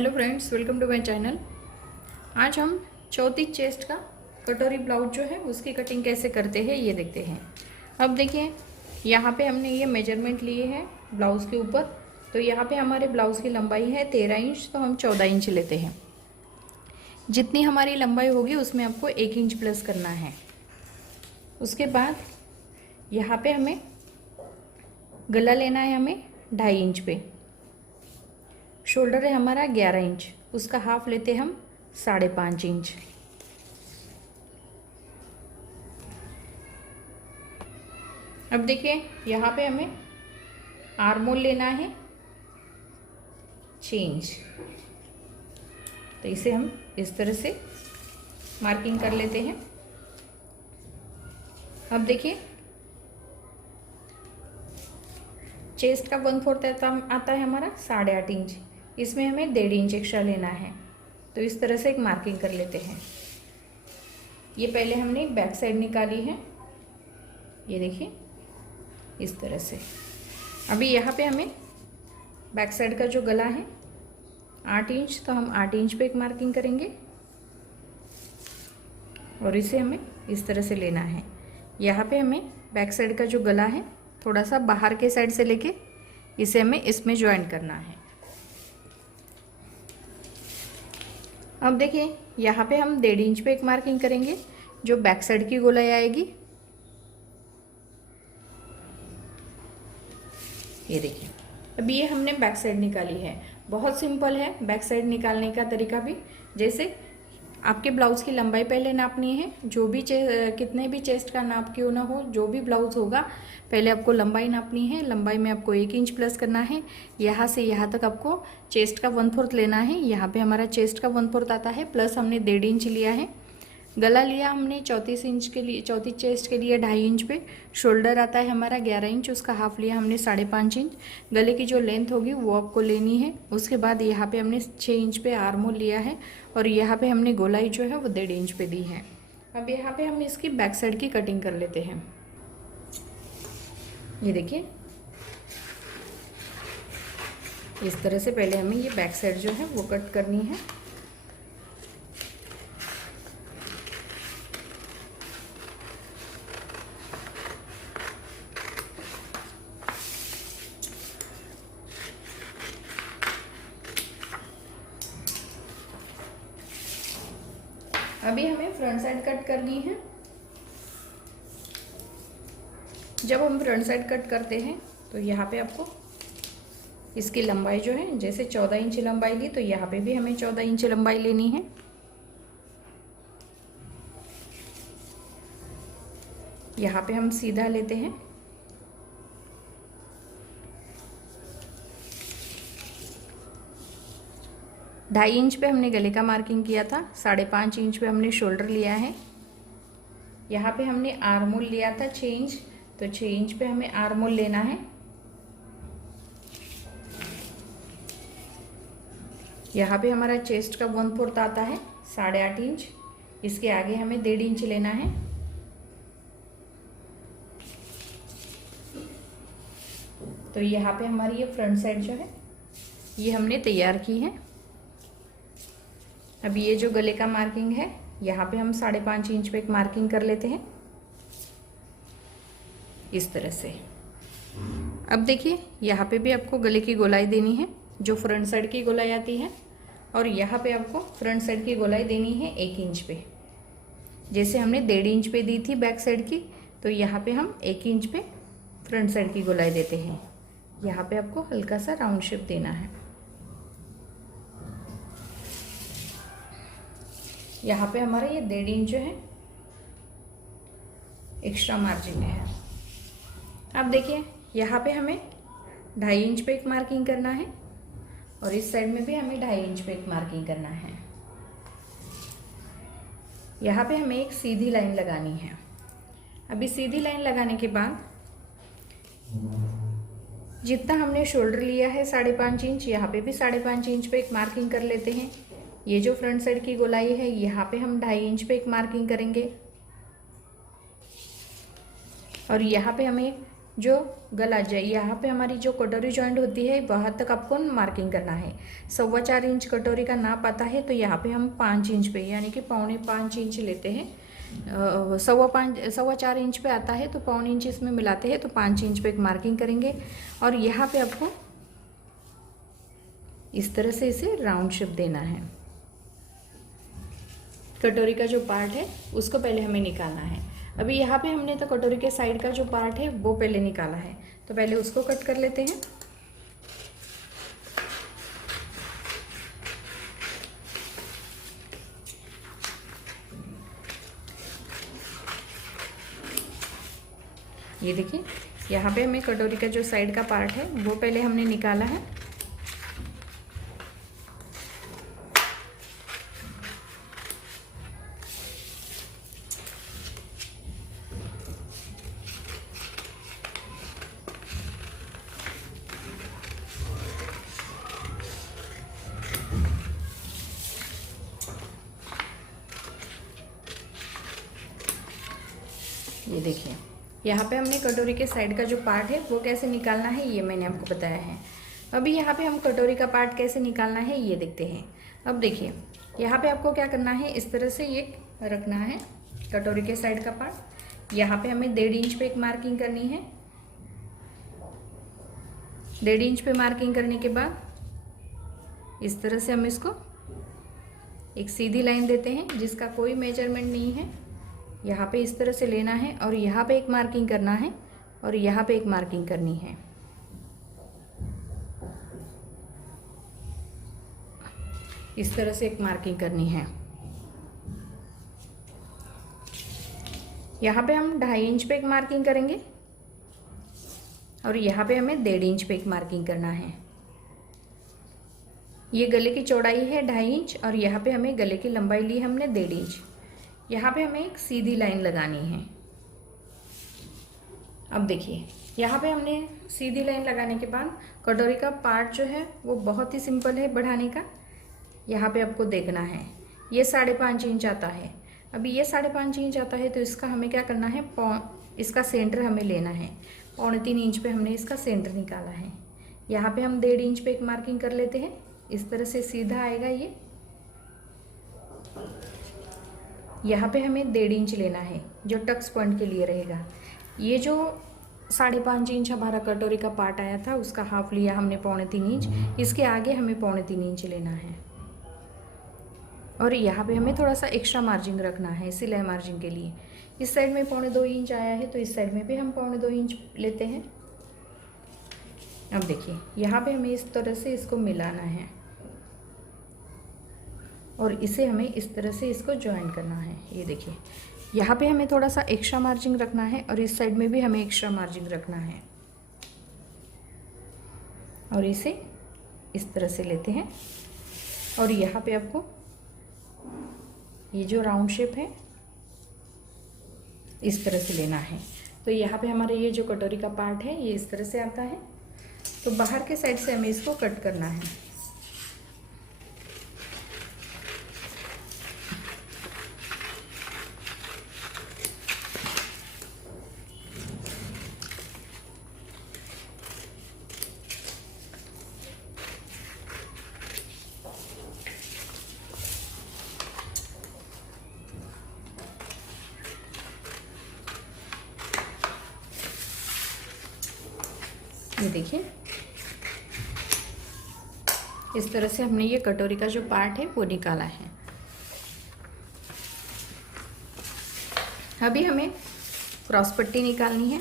Hello friends, welcome to my channel. आज हम चौथी चेस्ट का कटोरी ब्लाउज जो है उसकी कटिंग कैसे करते हैं ये देखते हैं। अब देखिए, यहाँ पे हमने ये मेजरमेंट लिए हैं ब्लाउज़ के ऊपर। तो यहाँ पे हमारे ब्लाउज़ की लंबाई है 13 इंच, तो हम 14 इंच लेते हैं। जितनी हमारी लंबाई होगी उसमें आपको 1 इंच प्लस करना है। उसके बाद यहाँ पे हमें गला लेना है, हमें 2.5 इंच पे। शोल्डर है हमारा 11 इंच, उसका हाफ लेते हम 5.5 इंच। अब देखिए, यहाँ पे हमें आर्मोल लेना है 6 इंच। तो इसे हम इस तरह से मार्किंग कर लेते हैं। अब देखिए, चेस्ट का 1/4 आता है हमारा 8.5 इंच। इसमें हमें 1.5 इंच एक्स्ट्रा लेना है। तो इस तरह से एक मार्किंग कर लेते हैं। ये पहले हमने बैक साइड निकाली है, ये देखिए इस तरह से। अभी यहाँ पे हमें बैक साइड का जो गला है 8 इंच, तो हम 8 इंच पे एक मार्किंग करेंगे और इसे हमें इस तरह से लेना है। यहाँ पे हमें बैक साइड का जो गला है थोड़ा सा बाहर के साइड से लेके इसे हमें इसमें ज्वाइन करना है। अब देखिए, यहाँ पे हम 1.5 इंच पे एक मार्किंग करेंगे जो बैक साइड की गोलाई आएगी। ये देखिए, अभी ये हमने बैक साइड निकाली है। बहुत सिंपल है बैक साइड निकालने का तरीका भी। जैसे आपके ब्लाउज़ की लंबाई पहले नापनी है, जो भी कितने भी चेस्ट का नाप क्यों ना हो, जो भी ब्लाउज़ होगा पहले आपको लंबाई नापनी है। लंबाई में आपको 1 इंच प्लस करना है। यहाँ से यहाँ तक आपको चेस्ट का 1/4 लेना है। यहाँ पे हमारा चेस्ट का 1/4 आता है, प्लस हमने 1.5 इंच लिया है। गला लिया हमने 34 इंच के लिए, चौथी चेस्ट के लिए 2.5 इंच पे। शोल्डर आता है हमारा 11 इंच, उसका हाफ लिया हमने 5.5 इंच। गले की जो लेंथ होगी वो आपको लेनी है। उसके बाद यहाँ पे हमने 6 इंच पे आर्मोल लिया है और यहाँ पे हमने गोलाई जो है वो 1.5 इंच पे दी है। अब यहाँ पे हम इसकी बैक साइड की कटिंग कर लेते हैं। ये देखिए, इस तरह से पहले हमें ये बैक साइड जो है वो कट करनी है। अभी हमें फ्रंट साइड कट करनी है। जब हम फ्रंट साइड कट करते हैं तो यहाँ पे आपको इसकी लंबाई जो है, जैसे 14 इंच लंबाई ली तो यहाँ पे भी हमें 14 इंच लंबाई लेनी है। यहाँ पे हम सीधा लेते हैं। ढाई इंच पे हमने गले का मार्किंग किया था, 5.5 इंच पे हमने शोल्डर लिया है। यहाँ पे हमने आर्मोल लिया था 6 इंच, तो 6 इंच पे हमें आर्मोल लेना है। यहाँ पे हमारा चेस्ट का 1/4 आता है 8.5 इंच। इसके आगे हमें 1.5 इंच लेना है। तो यहाँ पे हमारी ये फ्रंट साइड जो है ये हमने तैयार की है। अब ये जो गले का मार्किंग है यहाँ पे हम 5.5 इंच पे एक मार्किंग कर लेते हैं इस तरह से। अब देखिए, यहाँ पे भी आपको गले की गोलाई देनी है जो फ्रंट साइड की गोलाई आती है, और यहाँ पे आपको फ्रंट साइड की गोलाई देनी है 1 इंच पे। जैसे हमने 1.5 इंच पे दी थी बैक साइड की, तो यहाँ पे हम 1 इंच पे फ्रंट साइड की गोलाई देते हैं। यहाँ पे आपको हल्का सा राउंड शेप देना है। यहाँ पे हमारा ये 1.5 इंच जो है एक्स्ट्रा मार्जिन है। अब देखिए, यहाँ पे हमें 2.5 इंच पे एक मार्किंग करना है और इस साइड में भी हमें 2.5 इंच पे एक मार्किंग करना है। यहाँ पे हमें एक सीधी लाइन लगानी है। अभी सीधी लाइन लगाने के बाद जितना हमने शोल्डर लिया है 5.5 इंच, यहाँ पे भी 5.5 इंच पे एक मार्किंग कर लेते हैं। ये जो फ्रंट साइड की गोलाई है यहाँ पे हम 2.5 इंच पे एक मार्किंग करेंगे और यहाँ पे हमें जो गला जाए, यहाँ पे हमारी जो कटोरी जॉइंट होती है वहाँ तक आपको मार्किंग करना है। 4.25 इंच कटोरी का नाप आता है, तो यहाँ पे हम 5 इंच पे यानी कि 4.25 इंच लेते हैं। 4.25 इंच पे आता है तो 1.25 इंच इसमें मिलाते हैं, तो 5 इंच पे एक मार्किंग करेंगे। और यहाँ पे आपको इस तरह से इसे राउंड शेप देना है। कटोरी का जो पार्ट है उसको पहले हमें निकालना है। अभी यहाँ पे हमने तो कटोरी के साइड का जो पार्ट है वो पहले निकाला है, तो पहले उसको कट कर लेते हैं। ये देखिए, यहाँ पे हमें कटोरी का जो साइड का पार्ट है वो पहले हमने निकाला है। ये देखिए, यहाँ पे हमने कटोरी के साइड का जो पार्ट है वो कैसे निकालना है ये मैंने आपको बताया है। अभी यहाँ पे हम कटोरी का पार्ट कैसे निकालना है ये देखते हैं। अब देखिए, यहाँ पे आपको क्या करना है, इस तरह से ये रखना है कटोरी के साइड का पार्ट। यहाँ पे हमें 1.5 इंच पे एक मार्किंग करनी है। 1.5 इंच पे मार्किंग करने के बाद इस तरह से हम इसको एक सीधी लाइन देते हैं जिसका कोई मेजरमेंट नहीं है। यहाँ पे इस तरह से लेना है और यहाँ पे एक मार्किंग करना है और यहाँ पे एक मार्किंग करनी है। इस तरह से एक मार्किंग करनी है। यहाँ पे हम 2.5 इंच पे एक मार्किंग करेंगे और यहाँ पे हमें 1.5 इंच पे एक मार्किंग करना है। ये गले की चौड़ाई है 2.5 इंच और यहाँ पे हमें गले की लंबाई ली हमने 1.5 इंच। यहाँ पे हमें एक सीधी लाइन लगानी है। अब देखिए, यहाँ पे हमने सीधी लाइन लगाने के बाद कटोरी का पार्ट जो है वो बहुत ही सिंपल है बढ़ाने का। यहाँ पे आपको देखना है, ये 5.5 इंच आता है। अभी ये 5.5 इंच आता है तो इसका हमें क्या करना है, इसका सेंटर हमें लेना है। 3.25 इंच पे हमने इसका सेंटर निकाला है। यहाँ पे हम 1.5 इंच पे एक मार्किंग कर लेते हैं। इस तरह से सीधा आएगा ये। यहाँ पे हमें 1.5 इंच लेना है जो टक्स पॉइंट के लिए रहेगा। ये जो 5.5 इंच हमारा कटोरी का पार्ट आया था उसका हाफ लिया हमने 3.25 इंच। इसके आगे हमें 3.25 इंच लेना है और यहाँ पे हमें थोड़ा सा एक्स्ट्रा मार्जिन रखना है सिलाई मार्जिन के लिए। इस साइड में 2.25 इंच आया है तो इस साइड में भी हम 2.25 इंच लेते हैं। अब देखिए, यहाँ पे हमें इस तरह से इसको मिलाना है और इसे हमें इस तरह से इसको ज्वाइन करना है। ये देखिए, यहाँ पे हमें थोड़ा सा एक्स्ट्रा मार्जिन रखना है और इस साइड में भी हमें एक्स्ट्रा मार्जिन रखना है और इसे इस तरह से लेते हैं। और यहाँ पे आपको ये जो राउंड शेप है इस तरह से लेना है। तो यहाँ पे हमारे ये जो कटोरी का पार्ट है ये इस तरह से आता है। तो बाहर के साइड से हमें इसको कट करना है। ये देखिए, इस तरह से हमने ये कटोरी का जो पार्ट है वो निकाला है। अभी हमें क्रॉस पट्टी निकालनी है।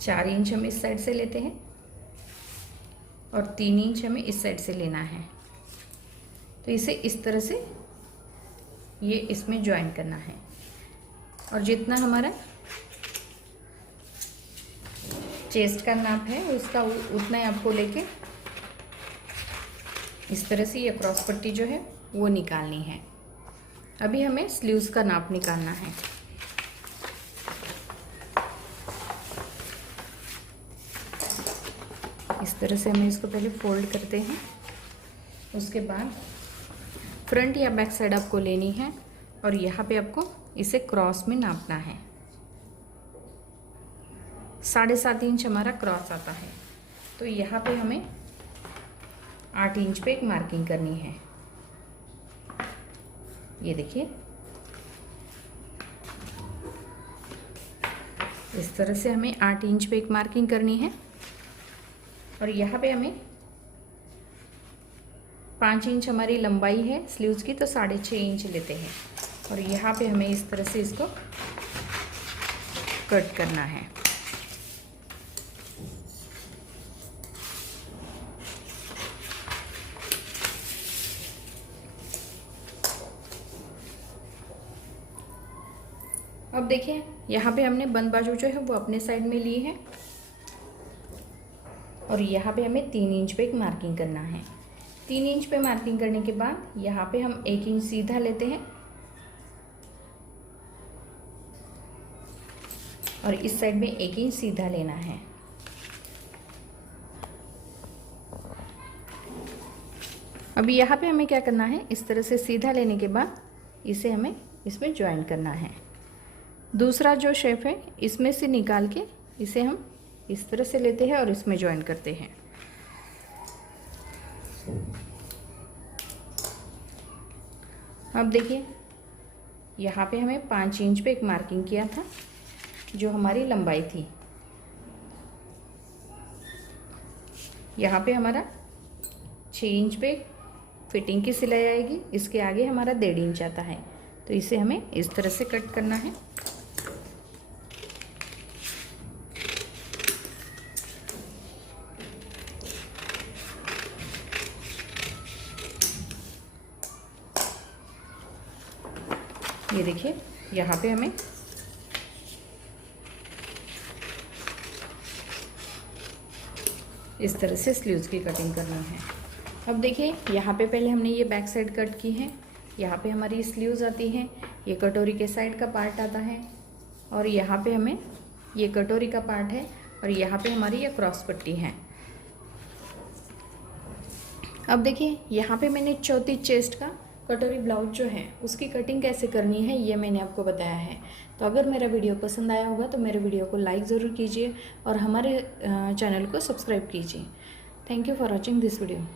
4 इंच हम इस साइड से लेते हैं और 3 इंच हमें इस साइड से लेना है। तो इसे इस तरह से ये इसमें ज्वाइन करना है और जितना हमारा चेस्ट का नाप है उसका उतना ही आपको लेके इस तरह से ये क्रॉस पट्टी जो है वो निकालनी है। अभी हमें स्लीव्स का नाप निकालना है। इस तरह से हमें इसको पहले फोल्ड करते हैं। उसके बाद फ्रंट या बैक साइड आपको लेनी है और यहाँ पे आपको इसे क्रॉस में नापना है। 7.5 इंच हमारा क्रॉस आता है। तो यहाँ पे हमें 8 इंच पे एक मार्किंग करनी है। ये देखिए इस तरह से हमें 8 इंच पे एक मार्किंग करनी है। और यहाँ पे हमें 5 इंच हमारी लंबाई है स्लीव्स की, तो 6.5 इंच लेते हैं। और यहाँ पे हमें इस तरह से इसको कट करना है। अब देखिए यहाँ पे हमने बंद बाजू जो है वो अपने साइड में ली है और यहाँ पे हमें 3 इंच पे एक मार्किंग करना है। 3 इंच पे मार्किंग करने के बाद यहाँ पे हम 1 इंच सीधा लेते हैं और इस साइड में 1 इंच सीधा लेना है। अभी यहाँ पे हमें क्या करना है, इस तरह से सीधा लेने के बाद इसे हमें इसमें ज्वाइन करना है। दूसरा जो शेप है इसमें से निकाल के इसे हम इस तरह से लेते हैं और इसमें ज्वाइन करते हैं। अब देखिए यहाँ पे हमें 5 इंच पे एक मार्किंग किया था जो हमारी लंबाई थी। यहाँ पे हमारा 6 इंच पे फिटिंग की सिलाई आएगी, इसके आगे हमारा 1.5 इंच आता है। तो इसे हमें इस तरह से कट करना है। ये देखिए यहाँ पे हमें इस तरह से स्लीव्स की कटिंग करनी है। अब देखिए यहाँ पे पहले हमने ये बैक साइड कट की है, यहाँ पे हमारी स्लीव्स आती हैं, ये कटोरी के साइड का पार्ट आता है और यहाँ पे हमें ये कटोरी का पार्ट है और यहाँ पे हमारी ये क्रॉस पट्टी है। अब देखिए यहाँ पे मैंने चौथी चेस्ट का कटोरी ब्लाउज जो है उसकी कटिंग कैसे करनी है ये मैंने आपको बताया है। तो अगर मेरा वीडियो पसंद आया होगा तो मेरे वीडियो को लाइक ज़रूर कीजिए और हमारे चैनल को सब्सक्राइब कीजिए। Thank you for watching this video.